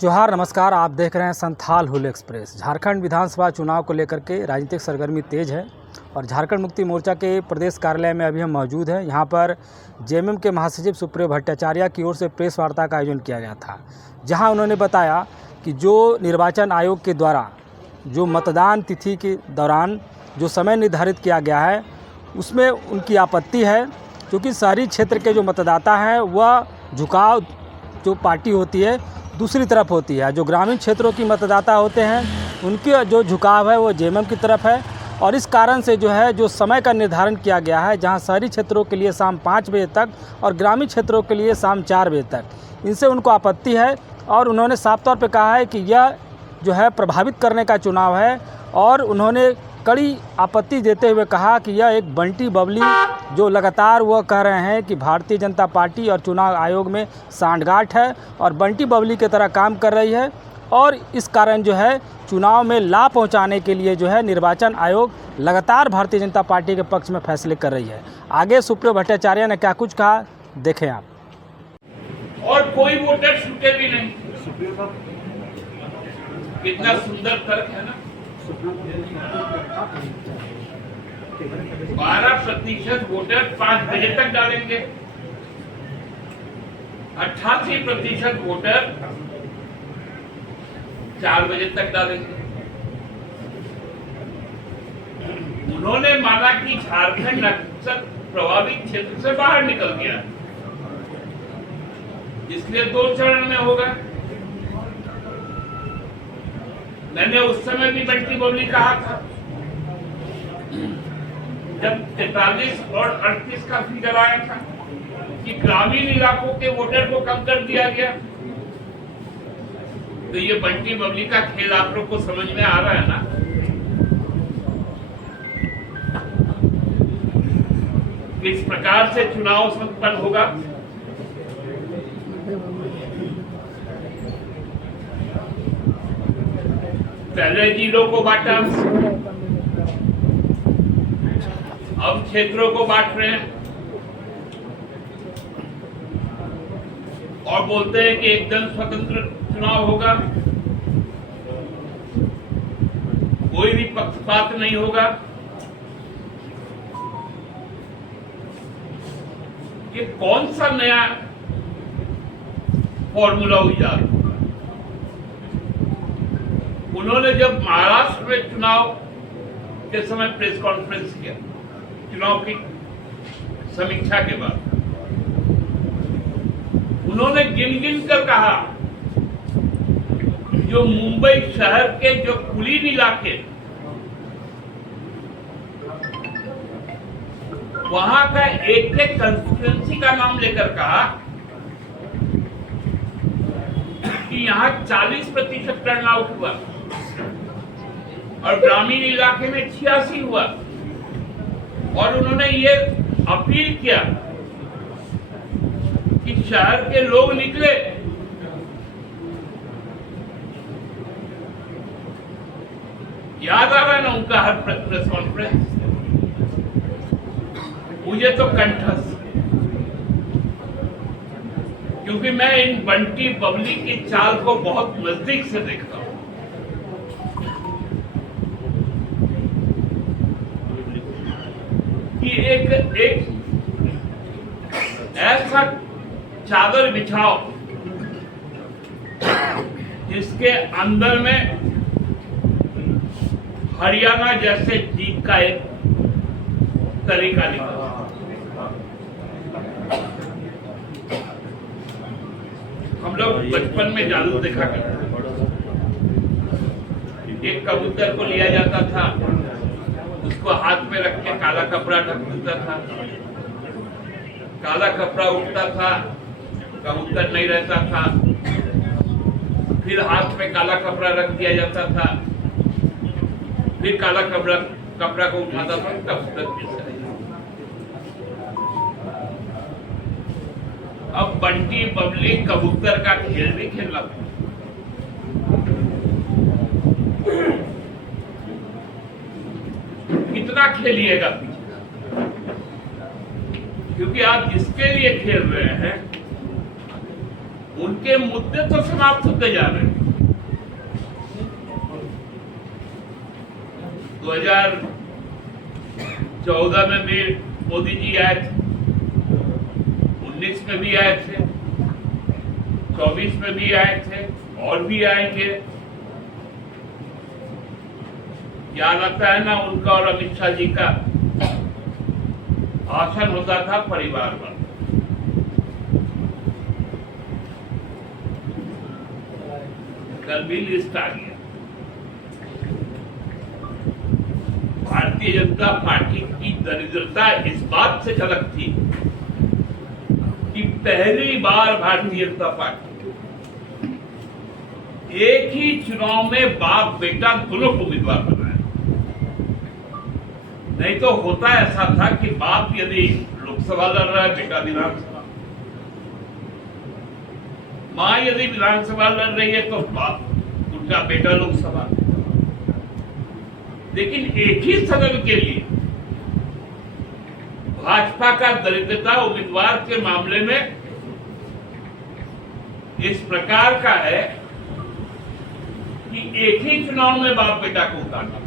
जोहार नमस्कार। आप देख रहे हैं संथाल हुल एक्सप्रेस। झारखंड विधानसभा चुनाव को लेकर के राजनीतिक सरगर्मी तेज है और झारखंड मुक्ति मोर्चा के प्रदेश कार्यालय में अभी हम मौजूद हैं। यहाँ पर जेएमएम के महासचिव सुप्रियो भट्टाचार्य की ओर से प्रेस वार्ता का आयोजन किया गया था, जहाँ उन्होंने बताया कि जो निर्वाचन आयोग के द्वारा जो मतदान तिथि के दौरान जो समय निर्धारित किया गया है उसमें उनकी आपत्ति है, क्योंकि शहरी क्षेत्र के जो मतदाता हैं वह झुकाव जो पार्टी होती है दूसरी तरफ होती है। जो ग्रामीण क्षेत्रों की मतदाता होते हैं उनकी जो झुकाव है वो जेएमएम की तरफ है। और इस कारण से जो है जो समय का निर्धारण किया गया है, जहां शहरी क्षेत्रों के लिए शाम 5 बजे तक और ग्रामीण क्षेत्रों के लिए शाम 4 बजे तक, इनसे उनको आपत्ति है। और उन्होंने साफ तौर पर कहा है कि यह जो है प्रभावित करने का चुनाव है और उन्होंने कड़ी आपत्ति देते हुए कहा कि यह एक बंटी बबली जो लगातार वह कह रहे हैं कि भारतीय जनता पार्टी और चुनाव आयोग में सांठगांठ है और बंटी बबली की तरह काम कर रही है। और इस कारण जो है चुनाव में लाभ पहुंचाने के लिए जो है निर्वाचन आयोग लगातार भारतीय जनता पार्टी के पक्ष में फैसले कर रही है। आगे सुप्रियो भट्टाचार्य ने क्या कुछ कहा, देखें आप। और कोई वोटर छूटे भी नहीं। कितना सुंदर तर्क है ना। 12% वोटर 5 बजे तक डालेंगे, 88% वोटर 4 बजे तक डालेंगे। उन्होंने माना कि झारखंड नक्सल प्रभावित क्षेत्र से बाहर निकल गया, इसलिए 2 चरण में होगा। मैंने उस समय भी बंटी बबली कहा था, जब 43 और 38 का फिगर आया था कि ग्रामीण इलाकों के वोटर को कम कर दिया गया। तो ये बंटी बबली का खेल आप लोग को समझ में आ रहा है ना। किस प्रकार से चुनाव संपन्न होगा। पहले जिलों को बांटा, अब क्षेत्रों को बांट रहे हैं और बोलते हैं कि एकदम स्वतंत्र चुनाव होगा, कोई भी पक्षपात नहीं होगा। ये कौन सा नया फॉर्मूला इजाद होगा। उन्होंने जब महाराष्ट्र में चुनाव के समय प्रेस कॉन्फ्रेंस किया, चुनाव की समीक्षा के बाद, उन्होंने गिन कर कहा जो मुंबई शहर के जो कुलीन इलाके, वहां का एक कंस्टिट्यूएंसी का नाम लेकर कहा कि यहां 40% टर्नआउट हुआ और ग्रामीण इलाके में 86 हुआ। और उन्होंने ये अपील किया कि शहर के लोग निकले। याद आ रहा है ना उनका हर प्रेस कॉन्फ्रेंस, मुझे तो कंठस्थ, क्योंकि मैं इन बंटी बबली की चाल को बहुत नजदीक से देखता हूं। कि एक ऐसा चादर बिछाओ जिसके अंदर में हरियाणा जैसे जीत का एक तरीका निकला। हम लोग बचपन में जादू देखा करते थे। एक कबूतर को लिया जाता था, उसको हाथ में रख के काला कपड़ा ढक देता था, काला कपड़ा उठता था, कबूतर नहीं रहता था, फिर हाथ में काला कपड़ा रख दिया जाता था, फिर काला कपड़ा को उठाता था, कबूतर फिर से। अब बंटी बबली कबूतर का खेल भी खेलना था। कितना खेलिएगा पीछे, क्योंकि आप जिसके लिए खेल रहे हैं उनके मुद्दे तो समाप्त होते जा रहे हैं। 2014 में भी मोदी जी आए थे, 19 में भी आए थे, 24 में भी आए थे और भी आएंगे। क्या लगता है ना, उनका और अमित शाह जी का भाषण होता था परिवार वाला। कल भी लिस्ट आ गया। भारतीय जनता पार्टी की दरिद्रता इस बात से झलकती कि पहली बार भारतीय जनता पार्टी एक ही चुनाव में बाप बेटा दोनों को उम्मीदवार बनाया। नहीं तो होता ऐसा था कि बाप यदि लोकसभा लड़ रहा है, बेटा विधानसभा, मां यदि विधानसभा लड़ रही है तो बाप उनका बेटा लोकसभा। लेकिन एक ही सदन के लिए भाजपा का दरिद्रता उम्मीदवार के मामले में इस प्रकार का है कि एक ही चुनाव में बाप बेटा को उतारना।